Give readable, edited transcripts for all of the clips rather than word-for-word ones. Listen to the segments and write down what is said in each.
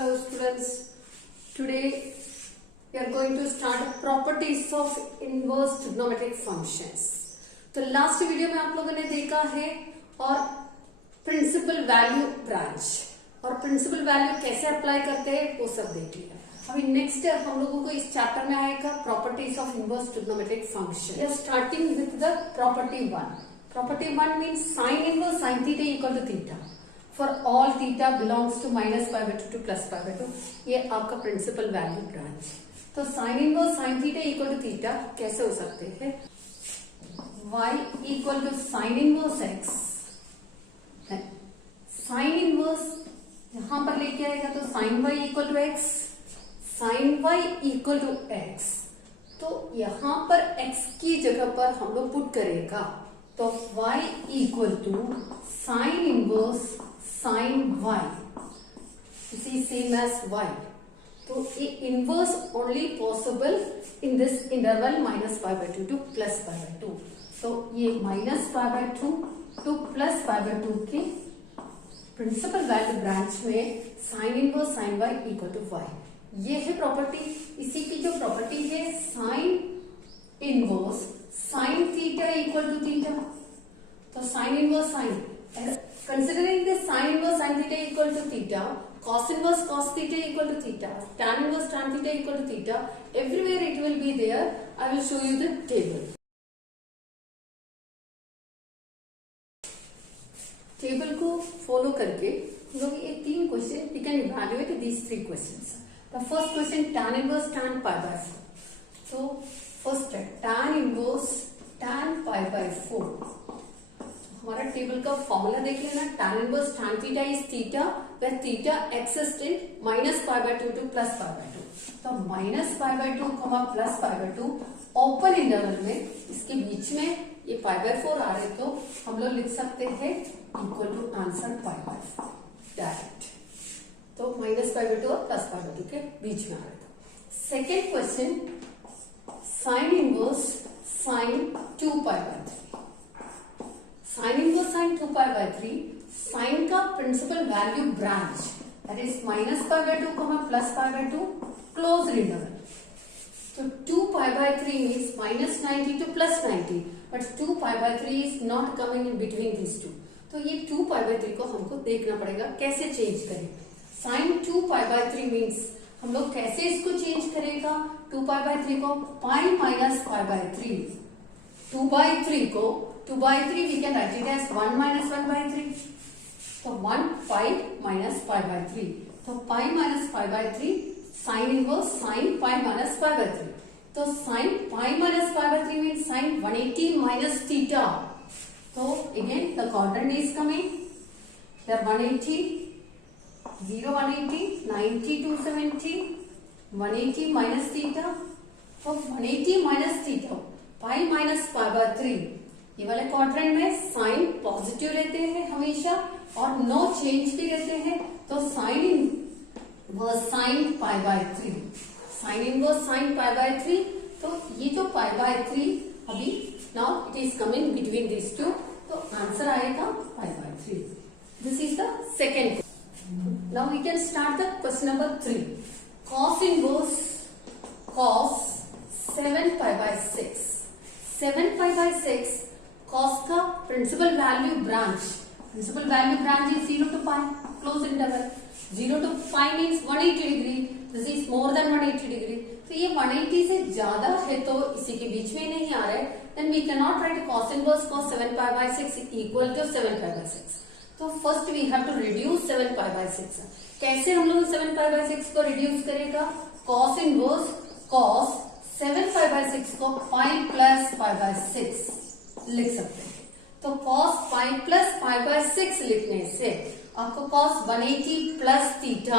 Hello students, today we are going to start properties of inverse trigonometric functions. तो last video में आप लोगों ने देखा है और प्रिंसिपल वैल्यू ब्रांच और प्रिंसिपल वैल्यू कैसे अप्लाई करते हैं वो सब देख लिया। अभी नेक्स्ट हम लोगों को इस चैप्टर में आएगा properties of inverse trigonometric function. We are starting with the property 1. Property 1 means sin inverse sin theta equal to theta for all theta belongs to -π/2 to +π/2. ये आपका प्रिंसिपल वैल्यू ब्रांच। तो sin inverse sin theta equal to theta कैसे हो सकते हैं? y equal to sin inverse x, sin inverse यहां पर लेके आएगा तो sin y equal to x, sin y equal to x. तो यहां पर x की जगह पर हम लोग पुट करेगा तो y equal to sin inverse sin y, this is same as y. तो ये inverse only possible in this interval -π/2 to +π/2. तो ये -π/2 to +π/2 के प्रिंसिपल वैल्यू ब्रांच में sin inverse sin y equal to y. ये है प्रॉपर्टी. इसी की जो प्रॉपर्टी है sin inverse sin theta equal to theta. तो sin inverse sin, considering the sin inverse sin theta equal to theta, cos inverse cos theta equal to theta, tan inverse tan theta equal to theta, everywhere it will be there. I will show you the table. Table को follow करके हम लोग ये 3 question we can evaluate these 3 questions. The first question tan inverse tan π/4. so first tan inverse tan π/4. हमारा table का formula देख लेना. tan inverse tan theta is theta where theta existent -π/2 to +π/2. तो -π/2, +π/2 ओपन इंटरवल में इसके बीच में ये π/4 आ रहे तो हम लोग लिख सकते हैं इक्वल टू आंसर π/4 डायरेक्ट. तो -π/2 और +π/2 के बीच में आ रहा था. Second question sin inverse sin 2π/3. sin inverse sin 2π/3, sin का principal value branch that is -π/2, +π/2 closed interval. तो 2π/3 means -90 to +90, but 2π/3 is not coming in between these two. तो ये 2π/3 को हमको देखना पड़ेगा कैसे चेंज करें. sin 2π/3 means हम लोग कैसे इसको चेंज करेगा. 2π/3 को π - π/3, 2/3 को 2/3 we can write it as 1 - 1/3. तो 1 π - π/3. तो π - π/3 sin इनवर्स sin π - π/3. तो sin π - π/3 means sin 180 minus theta. तो again the quadrant is coming here. 180, 0 180, 90 270, 180 minus theta. तो 180 minus theta π - π/3. ये वाले क्वाड्रेंट में साइन पॉजिटिव रहते हैं हमेशा और नो चेंज भी रहते हैं. तो sine inverse sine π/3, sine inverse sine π/3. तो ये जो π/3 अभी now it is coming between this two. तो आंसर आएगा π/3. This is the second. Now we can start the question number 3. cos inverse cos 7π/6. 7π/6 cos का principal value branch is 0 to π close interval. 0 to π means 180 degree. This is more than 180 degree. तो ये 180 से ज्यादा है तो इसी के बीच में नहीं आ रहा है. Then we can not write cos inverse cos 7π/6 equal to 7π/6. तो first we have to reduce 7π/6. कैसे हम लोग 7π/6 को रिड्यूस करेगा. cos इनवर्स cos 7π/6 को π + π/6 लिख सकते हैं. तो cos π + π/6 लिखने से आपको cos 180 प्लस थीटा.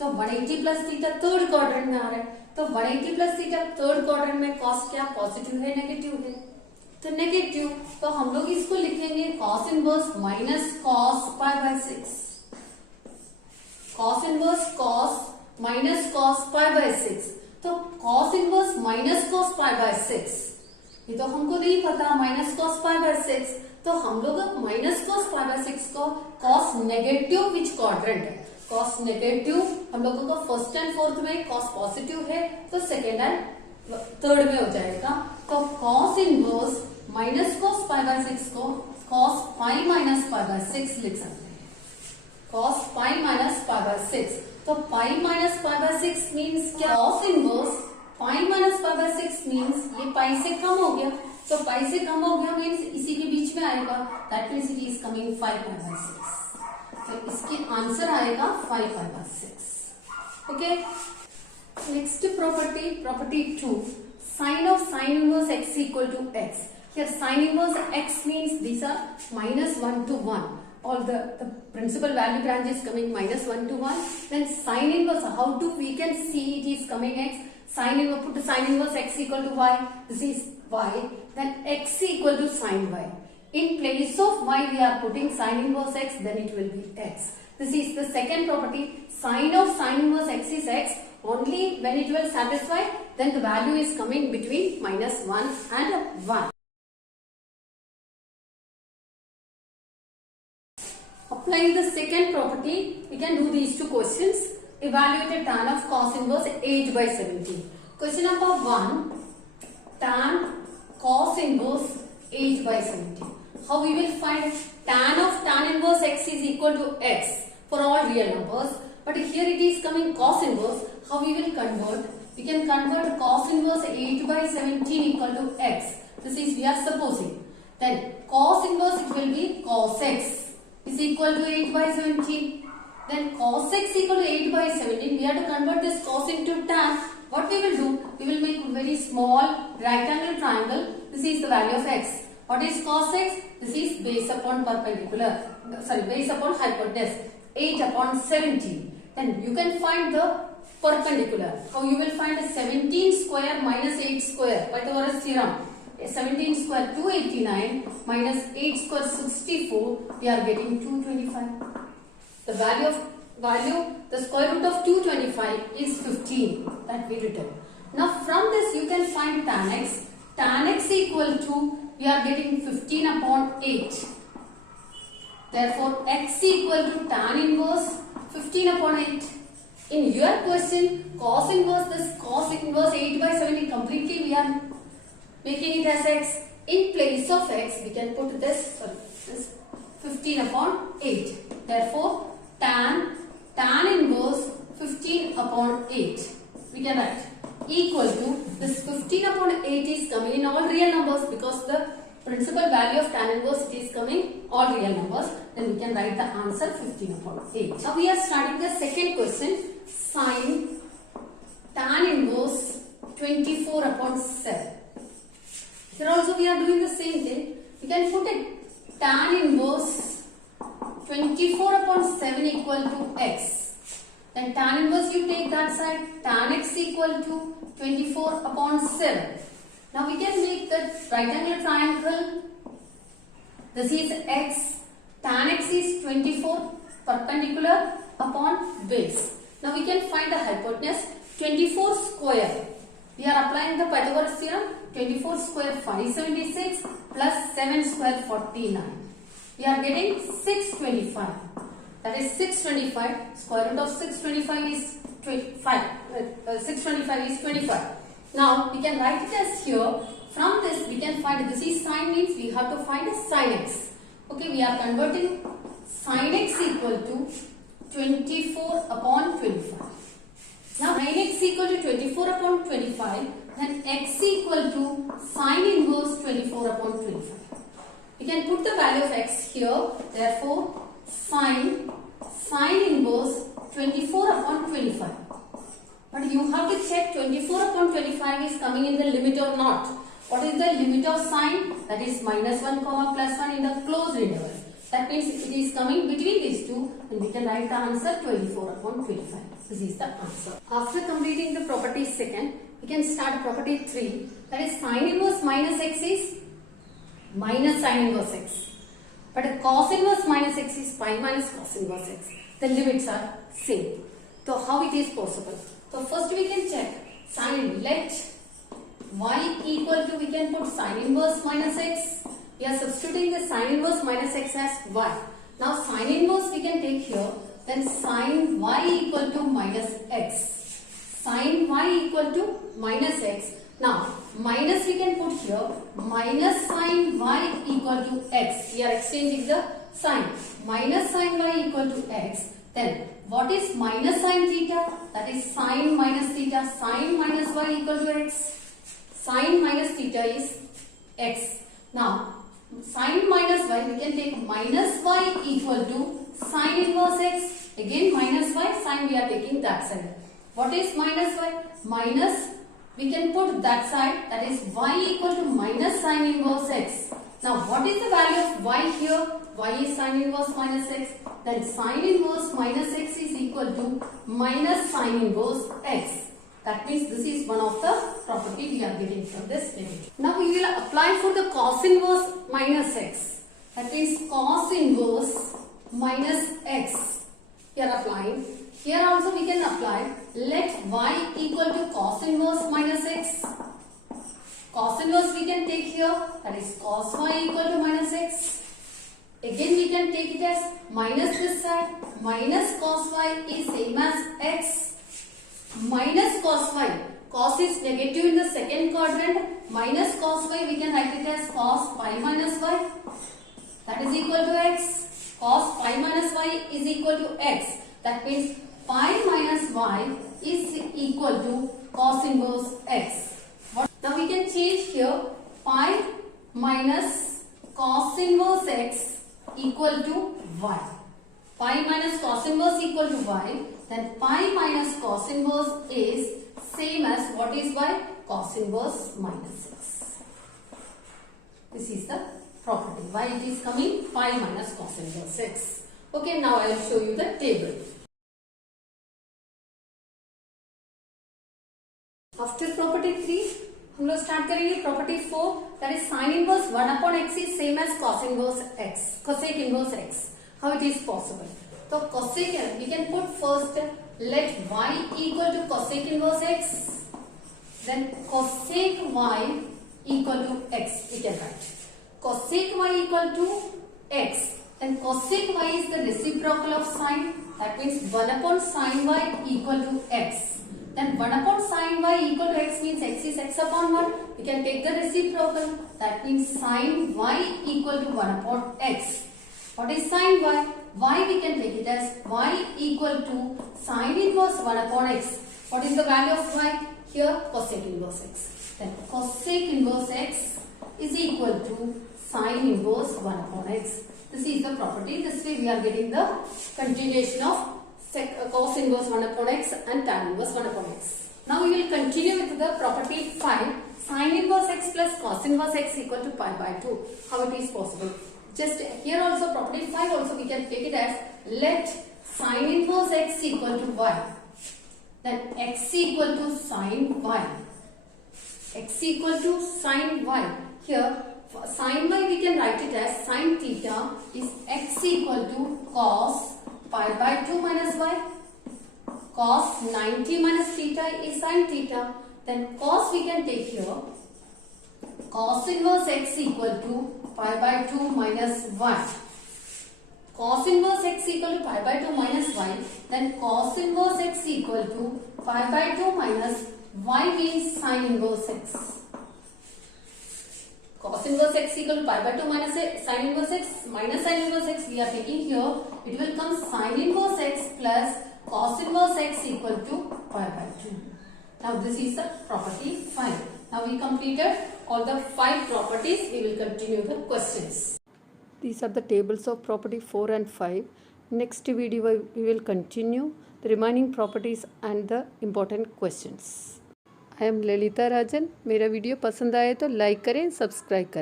तो 180 प्लस थीटा थर्ड क्वाड्रेंट में आ रहा है. तो 180 प्लस थीटा थर्ड क्वाड्रेंट में cos क्या पॉजिटिव है नेगेटिव है. तो नेगेटिव. तो हम लोग इसको लिखेंगे cos inverse minus cos π/6. cos inverse cos minus cos π/6. तो cos इनवर्स माइनस cos π/6 ये तो हमको नहीं पता. माइनस cos π/6 तो हम लोग माइनस cos π/6 को cos नेगेटिव विच क्वाड्रेंट है cos नेगेटिव, हम लोगों का फर्स्ट एंड फोर्थ में cos पॉजिटिव है, तो सेकेंड एंड थर्ड में हो जाएगा। तो cos inverse minus cos pi by 6 को cos pi minus pi by 6 लिख सकते हैं। cos pi minus pi by 6, तो pi minus pi by 6 means क्या? cos inverse pi minus pi by 6 means ये पाई से कम हो गया, तो पाई से कम हो गया मीन्स इसी के बीच में आएगा, that means it is coming 5 pi by 6। तो इसकी आंसर आएगा 5 pi by 6। Okay, next property 2, sine of sine inverse x equal to x। Here sin inverse x means these are -1 to 1. All the principal value branch is coming -1 to 1. Then sin inverse, how do we can see it is coming x? Sin inverse, put sin inverse x equal to y. This is y. Then x equal to sin y. In place of y, we are putting sin inverse x. Then it will be x. This is the second property. Sin of sin inverse x is x. Only when it will satisfy, then the value is coming between -1 and 1. Applying the second property, we can do these two questions. Evaluate a tan of cos inverse 8 by 17. Question number 1, tan cos inverse 8 by 17. How we will find tan of tan inverse x is equal to x for all real numbers. But here it is coming cos inverse. How we will convert? We can convert cos inverse 8 by 17 equal to x. This is we are supposing. Then cos inverse it will be cos x is equal to 8 by 17. Then cos x equal to 8 by 17. We have to convert this cos into tan. What we will do? We will make a very small right angle triangle. This is the value of x. What is cos x? This is base upon perpendicular. Base upon hypotenuse. 8 upon 17. Then you can find the perpendicular. How you will find 17 square minus 8 square? Pythagoras theorem. 17 square 289 minus 8 square 64, we are getting 225. The the square root of 225 is 15, that we written. Now from this you can find tan x. Tan x equal to, we are getting 15 upon 8. Therefore x equal to tan inverse 15 upon 8. In your question, cos inverse, this cos inverse 8 by 17 completely we are making it as x. In place of x, we can put this 15 upon 8. Therefore, tan inverse 15 upon 8. We can write equal to, this 15 upon 8 is coming in all real numbers because the principal value of tan inverse it is coming all real numbers. Then we can write the answer 15 upon 8. Now we are starting the second question. Sin tan inverse 24 upon 7. Here also we are doing the same thing. We can put it tan inverse 24 upon 7 equal to x. Then tan inverse you take that side, tan x equal to 24 upon 7. Now we can make the right angle triangle. This is x. Tan x is 24 perpendicular upon base. Now we can find the hypotenuse 24 square. We are applying the Pythagoras theorem. 24 square 576 plus 7 square 49. We are getting 625. That is 625. Square root of 625 is 25. 625 is 25. Now we can write it as here. From this we can find, this is sin means we have to find sin x. Okay, we are converting sin x equal to 24 upon 25. Now sin x equal to 24 upon 25. Then x equal to sin inverse 24 upon 25. We can put the value of x here. Therefore, sin inverse 24 upon 25. But you have to check 24 upon 25 is coming in the limit or not. What is the limit of sin? That is -1 comma +1 in the closed interval. That means it is coming between these two, and we can write the answer 24 upon 25. This is the answer. After completing the property second, we can start property 3. That is sin inverse minus x is minus sin inverse x. But cos inverse minus x is pi minus cos inverse x. The limits are same. So how it is possible? So first we can check sin. Let y equal to, we can put sin inverse minus x. We are substituting the sin inverse minus x as y. Now sin inverse we can take here. then sin y equal to minus x. Sin y equal to minus x. Now, minus we can put here, minus sin y equal to x. We are exchanging the sign. Minus sin y equal to x. Then, what is minus sin theta? That is sin minus theta. Sin minus y equal to x. Sin minus theta is x. Now, sin minus y, we can take minus y equal to sin inverse x. Again minus y, sin we are taking that side. What is minus y? Minus, we can put that side, that is y equal to minus sin inverse x. Now what is the value of y here? Y is sin inverse minus x. Then sin inverse minus x is equal to minus sin inverse x. That means this is one of the property we are getting from this limit. Now we will apply for the cos inverse minus x. That means cos inverse minus x. We are applying. Here also we can apply. Let y equal to cos inverse minus x. Cos inverse we can take here. That is cos y equal to minus x. Again we can take it as minus this side. Minus cos y is same as x. Minus cos y. Cos is negative in the second quadrant. Minus cos y we can write it as cos pi minus y. That is equal to x. Cos pi minus y is equal to x. That means pi minus y is equal to cos inverse x. Now we can change here pi minus cos inverse x equal to y. Pi minus cos inverse equal to y. Then pi minus cos inverse is same as what is y? Cos inverse minus x. This is the property. Why it is coming? Pi minus cos inverse x. Okay, now I will show you the table. After property 3, हम लोग start करेंगे property 4, that is sin inverse 1 upon x is same as cos inverse x, cosec inverse x. How it is possible? So cosec, we can put first, let y equal to cosec inverse x, then cosec y equal to x, we can write. Cosec y equal to x, then cosec y is the reciprocal of sin, that means 1 upon sin y equal to x. Then 1 upon sin y equal to x means x is x upon 1. We can take the reciprocal. That means sin y equal to 1 upon x. What is sin y? Y we can take it as y equal to sin inverse 1 upon x. What is the value of y? Here cosec inverse x. Then cosec inverse x is equal to sin inverse 1 upon x. This is the property. This way we are getting the continuation of cos inverse 1 upon x and tan inverse 1 upon x. Now we will continue with the property 5. Sin inverse x plus cos inverse x equal to pi by 2. How it is possible? Just here also property 5 also we can take it as let sin inverse x equal to y. Then x equal to sin y. X equal to sin y. Here sin y we can write it as sin theta is x equal to cos pi by 2 minus y. Cos 90 minus theta is sin theta. Then cos we can take here. Cos inverse x equal to pi by 2 minus y. Cos inverse x equal to pi by 2 minus y. Then cos inverse x equal to pi by 2 minus y means sin inverse x. Cos inverse x equal to pi by 2 minus sin inverse x minus sin inverse x we are taking here. It will come sin inverse x plus cos inverse x equal to pi by 2. Now this is the property 5. Now we completed all the 5 properties. We will continue the questions. These are the tables of property 4 and 5. Next video we will continue the remaining properties and the important questions. I am Lalitha Rajan. मेरा video पसंद आए तो like करें, subscribe करें.